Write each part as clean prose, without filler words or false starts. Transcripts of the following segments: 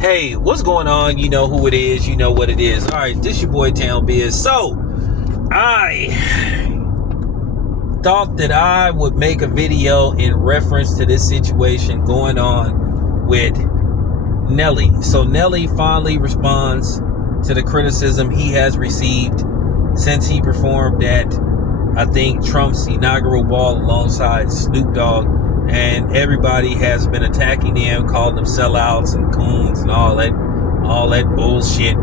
Hey, what's going on? You know who it is. You know what it is. All right, this your boy Town Biz. So, I thought that I would make a video in reference to this situation going on with Nelly. So, Nelly finally responds to the criticism he has received since he performed at, I think, Trump's inaugural ball alongside Snoop Dogg. And everybody has been attacking them, calling them sellouts and coons and all that bullshit.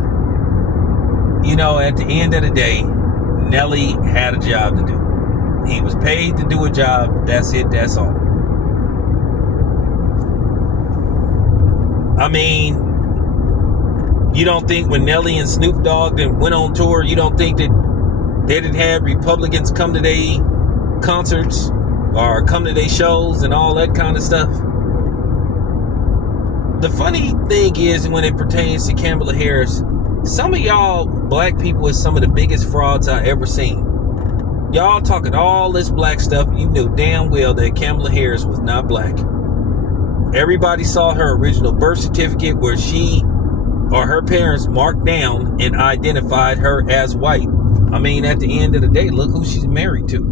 You know, at the end of the day, Nelly had a job to do. He was paid to do a job. That's it. That's all. I mean, you don't think when Nelly and Snoop Dogg then went on tour, you don't think that they didn't have Republicans come to their concerts or come to their shows and all that kind of stuff? The funny thing is, when it pertains to Kamala Harris, some of y'all black people is some of the biggest frauds I ever seen. Y'all talking all this black stuff. You knew damn well that Kamala Harris was not black. Everybody saw her original birth certificate where she or her parents marked down and identified her as white. I mean, at the end of the day, look who she's married to.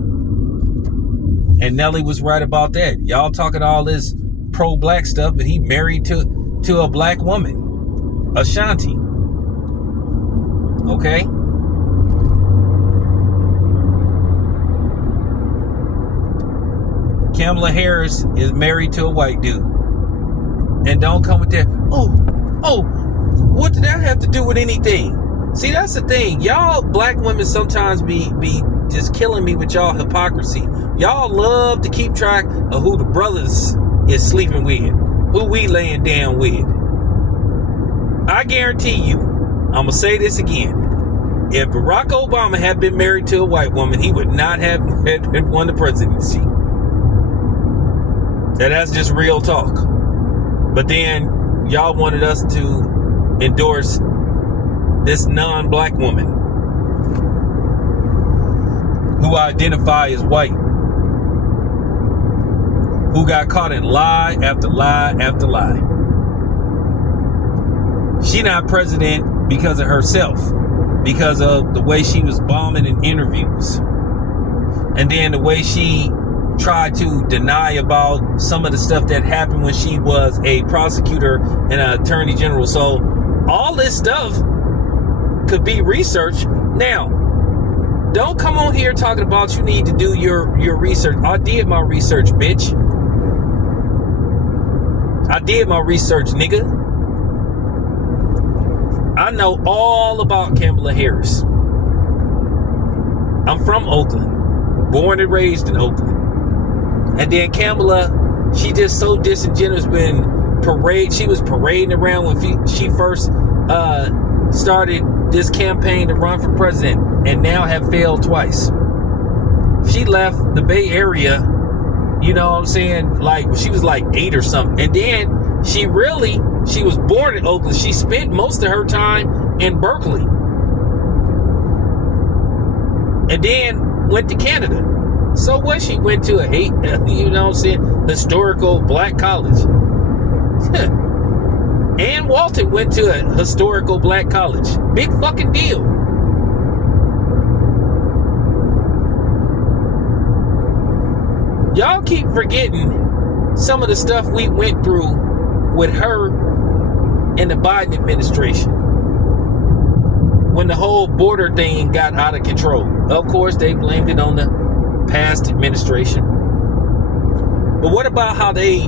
And Nelly was right about that. Y'all talking all this pro-black stuff, but he married to a black woman, Ashanti. Okay? Kamala Harris is married to a white dude. And don't come with that, oh, what did that have to do with anything? See, that's the thing. Y'all black women sometimes be just killing me with y'all hypocrisy. Y'all love to keep track of who the brothers is sleeping with, who we laying down with. I guarantee you, I'm going to say this again. If Barack Obama had been married to a white woman, he would not have won the presidency. That's just real talk. But then y'all wanted us to endorse this non-black woman who identify as white, who got caught in lie after lie after lie. She not president because of herself, because of the way she was bombing in interviews, and then the way she tried to deny about some of the stuff that happened when she was a prosecutor and an attorney general. So all this stuff could be researched. Now, don't come on here talking about you need to do your research. I did my research, bitch. I did my research, nigga. I know all about Kamala Harris. I'm from Oakland, born and raised in Oakland. And then Kamala, she just so disingenuous she was parading around when she first started this campaign to run for president, and now have failed twice. She left the Bay Area, you know what I'm saying, like she was like 8 or something. And then she was born in Oakland. She spent most of her time in Berkeley. And then went to Canada. So what? She went to you know what I'm saying, historical black college. Ann Walton went to a historical black college. Big fucking deal. Y'all keep forgetting some of the stuff we went through with her in the Biden administration when the whole border thing got out of control. Of course, they blamed it on the past administration. But what about how they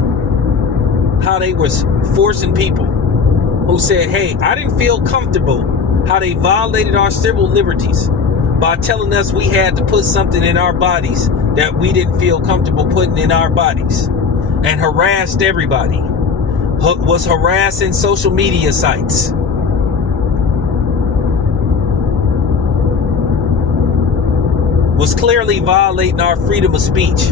was forcing people who said, hey, I didn't feel comfortable, how they violated our civil liberties by telling us we had to put something in our bodies that we didn't feel comfortable putting in our bodies, and harassed everybody, was harassing social media sites. Was clearly violating our freedom of speech.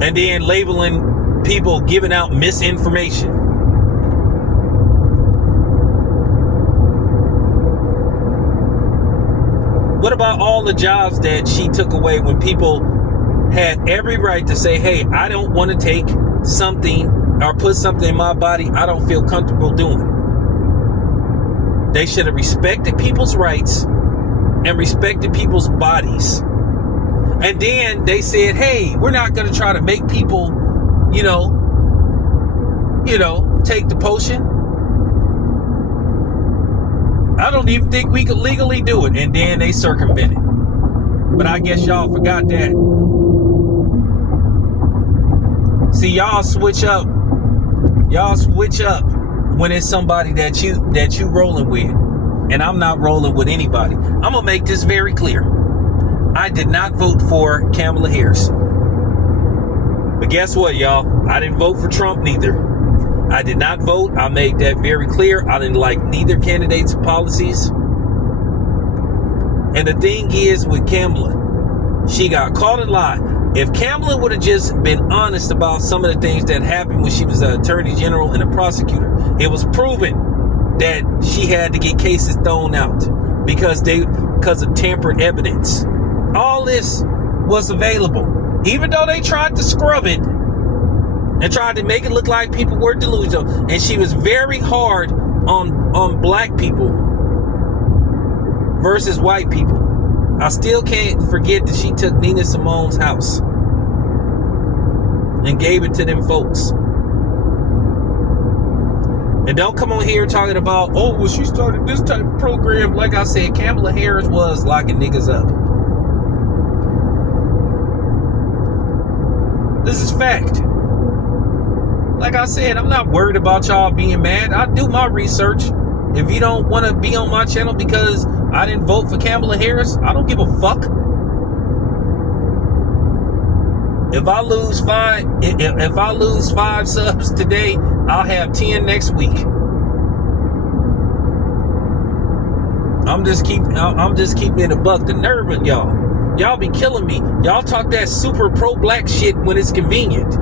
And then labeling people giving out misinformation. What about all the jobs that she took away when people had every right to say, hey, I don't want to take something or put something in my body I don't feel comfortable doing. They should have respected people's rights and respected people's bodies. And then they said, hey, we're not going to try to make people, take the potion. I don't even think we could legally do it. And then they circumvented. But I guess y'all forgot that. See, y'all switch up. Y'all switch up when it's somebody that you rolling with. And I'm not rolling with anybody. I'm going to make this very clear. I did not vote for Kamala Harris. But guess what, y'all? I didn't vote for Trump neither. I did not vote. I made that very clear. I didn't like neither candidate's policies. And the thing is with Kamala, she got caught in lie. If Kamala would have just been honest about some of the things that happened when she was an attorney general and a prosecutor, it was proven that she had to get cases thrown out because of tampered evidence. All this was available. Even though they tried to scrub it and tried to make it look like people were delusional. And she was very hard on black people versus white people. I still can't forget that she took Nina Simone's house and gave it to them folks. And don't come on here talking about, oh, well, she started this type of program. Like I said, Kamala Harris was locking niggas up. This is fact. Like I said, I'm not worried about y'all being mad. I do my research. If you don't want to be on my channel because I didn't vote for Kamala Harris, I don't give a fuck. If I lose five subs today, I'll have 10 next week. I'm just keeping it a buck. The nerve of y'all be killing me. Y'all talk that super pro-black shit when it's convenient.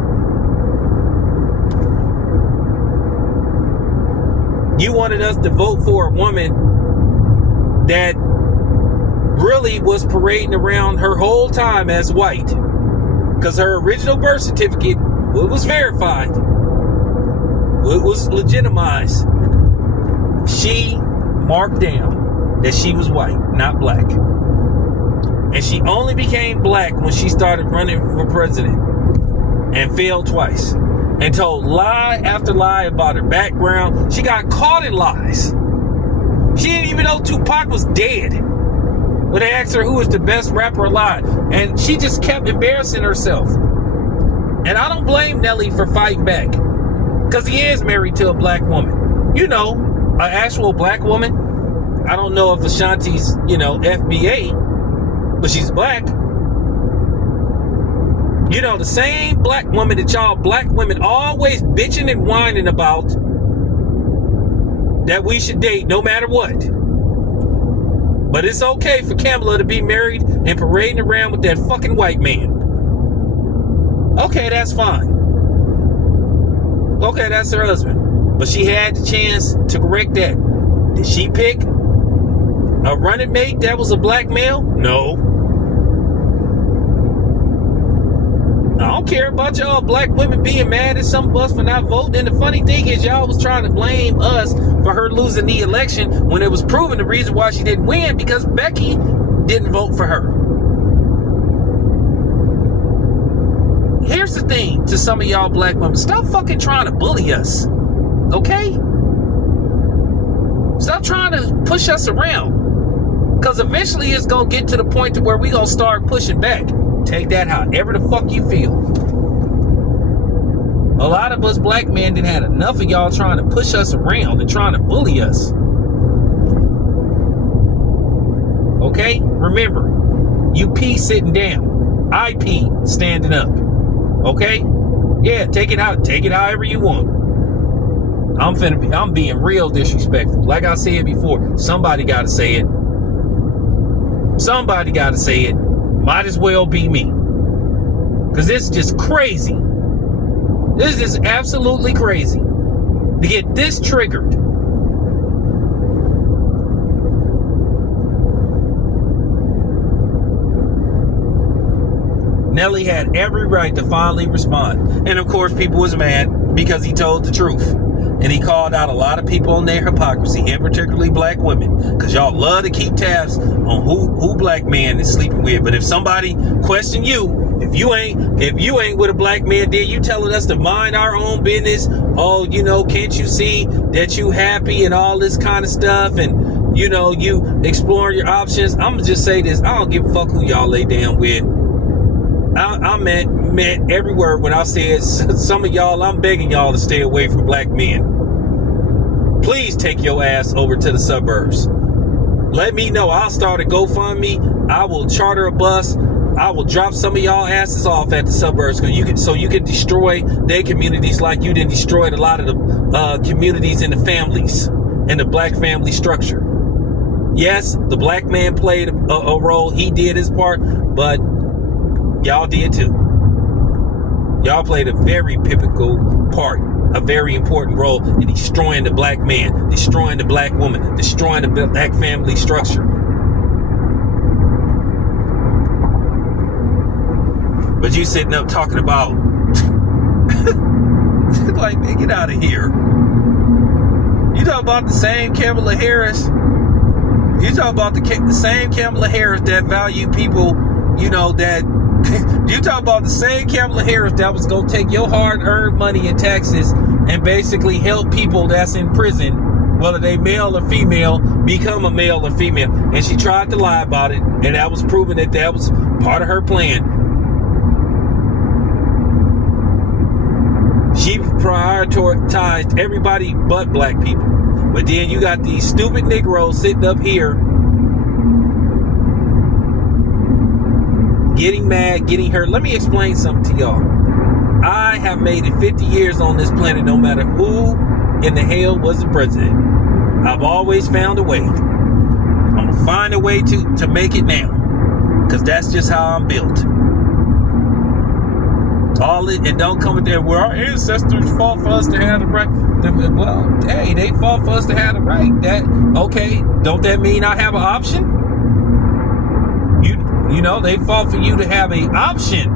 You wanted us to vote for a woman that really was parading around her whole time as white. Because her original birth certificate, it was verified. It was legitimized. She marked down that she was white, not black. And she only became black when she started running for president and failed twice. And told lie after lie about her background. She got caught in lies. She didn't even know Tupac was dead when they asked her who was the best rapper alive. And she just kept embarrassing herself. And I don't blame Nelly for fighting back. Because he is married to a black woman. You know, an actual black woman. I don't know if Ashanti's, FBA. But she's black. You know, the same black woman that y'all black women always bitching and whining about that we should date no matter what. But it's okay for Kamala to be married and parading around with that fucking white man. Okay, that's fine. Okay, that's her husband. But she had the chance to correct that. Did she pick a running mate that was a black male? No. I don't care about y'all black women being mad at some of us for not voting. And the funny thing is, y'all was trying to blame us for her losing the election when it was proven the reason why she didn't win because Becky didn't vote for her. Here's the thing to some of y'all black women. Stop fucking trying to bully us. Okay? Stop trying to push us around. Because eventually it's going to get to the point to where we're going to start pushing back. Take that however the fuck you feel. A lot of us black men done had enough of y'all trying to push us around and trying to bully us. Okay? Remember, you pee sitting down. I pee standing up. Okay? Yeah, take it however you want. I'm being real disrespectful. Like I said before, somebody gotta say it. Somebody gotta say it. Might as well be me. Because this is just crazy. This is absolutely crazy. To get this triggered. Nelly had every right to finally respond. And of course, people was mad. because he told the truth. And he called out a lot of people on their hypocrisy, and particularly black women, because y'all love to keep tabs on who black man is sleeping with. But if somebody question you, if you ain't with a black man, then you telling us to mind our own business. Oh, can't you see that you happy and all this kind of stuff, and you exploring your options. I'm gonna just say this: I don't give a fuck who y'all lay down with. I meant every word when I said some of y'all, I'm begging y'all to stay away from black men. Please take your ass over to the suburbs. Let me know. I'll start a GoFundMe. I will charter a bus. I will drop some of y'all asses off at the suburbs so you can destroy their communities like you done destroyed a lot of the communities and the families and the black family structure. Yes, the black man played a role. He did his part, but y'all did too. Y'all played a very pivotal part, a very important role in destroying the black man, destroying the black woman, destroying the black family structure. But you sitting up talking about, like, man, get out of here. You talk about the same Kamala Harris. You talk about the same Kamala Harris that value people, that you talk about the same Kamala Harris that was going to take your hard-earned money and taxes and basically help people that's in prison, whether they male or female, become a male or female. And she tried to lie about it, and that was proven that was part of her plan. She prioritized everybody but black people. But then you got these stupid Negroes sitting up here getting mad, getting hurt. Let me explain something to y'all. I have made it 50 years on this planet, no matter who in the hell was the president. I've always found a way. I'm going to find a way to make it now, because that's just how I'm built. And don't come with that, well, our ancestors fought for us to have the right. Well, hey, they fought for us to have the right. Okay, don't that mean I have an option? They fought for you to have an option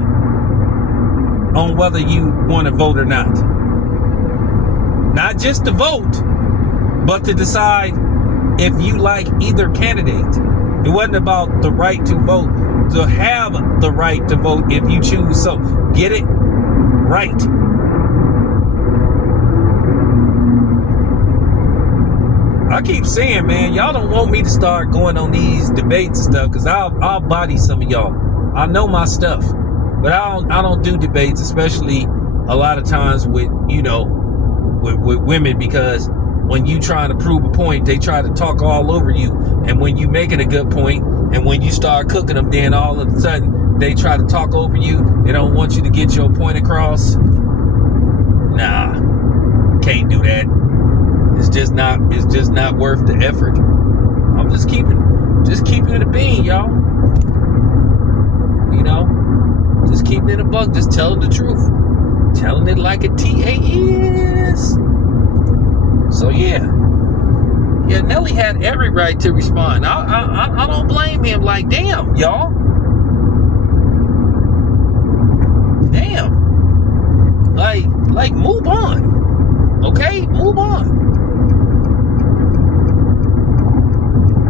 on whether you want to vote or not. Not just to vote, but to decide if you like either candidate. It wasn't about the right to vote, to have the right to vote if you choose. So get it right. I keep saying, man, y'all don't want me to start going on these debates and stuff, because I'll body some of y'all. I know my stuff, but I don't do debates, especially a lot of times with with women, because when you trying to prove a point, they try to talk all over you, and when you making a good point, and when you start cooking them, then all of a sudden they try to talk over you. They don't want you to get your point across. Nah, can't do that. It's just not worth the effort. I'm just keeping it a bean, y'all. Just keeping it a buck, just telling the truth. Telling it like a TA is. So yeah, Nelly had every right to respond. I don't blame him. Like, damn, y'all. Damn. Like, move on. Okay, move on.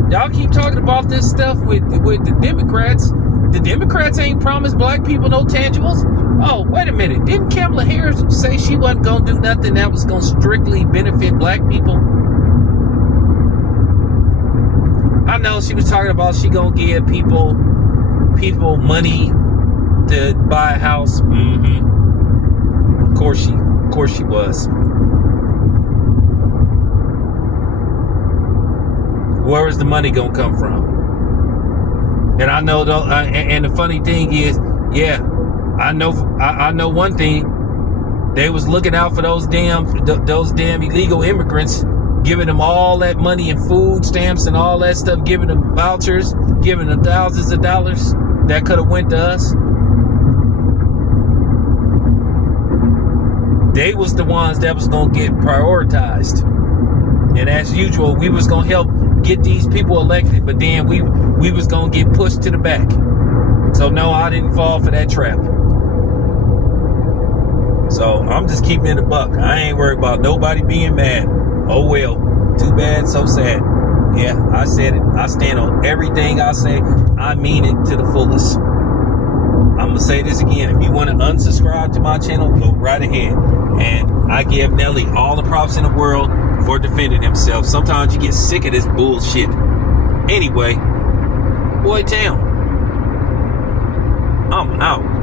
Y'all keep talking about this stuff with the Democrats. The Democrats ain't promised black people no tangibles. Oh, wait a minute. Didn't Kamala Harris say she wasn't going to do nothing that was going to strictly benefit black people? I know she was talking about she going to give people money to buy a house. Of course she was. Where is the money going to come from? And I know, though, and the funny thing is, yeah, I know one thing. They was looking out for those damn illegal immigrants, giving them all that money and food stamps and all that stuff, giving them vouchers, giving them thousands of dollars that could have went to us. They was the ones that was going to get prioritized. And as usual, we was going to help get these people elected, but then we was going to get pushed to the back. So no, I didn't fall for that trap. So I'm just keeping it a buck. I ain't worried about nobody being mad. Oh well, too bad, so sad. Yeah, I said it. I stand on everything I say. I mean it to the fullest. I'm gonna say this again. If you want to unsubscribe to my channel, go right ahead. And I give Nelly all the props in the world for defending himself. Sometimes you get sick of this bullshit. Anyway, boy town. I'm out.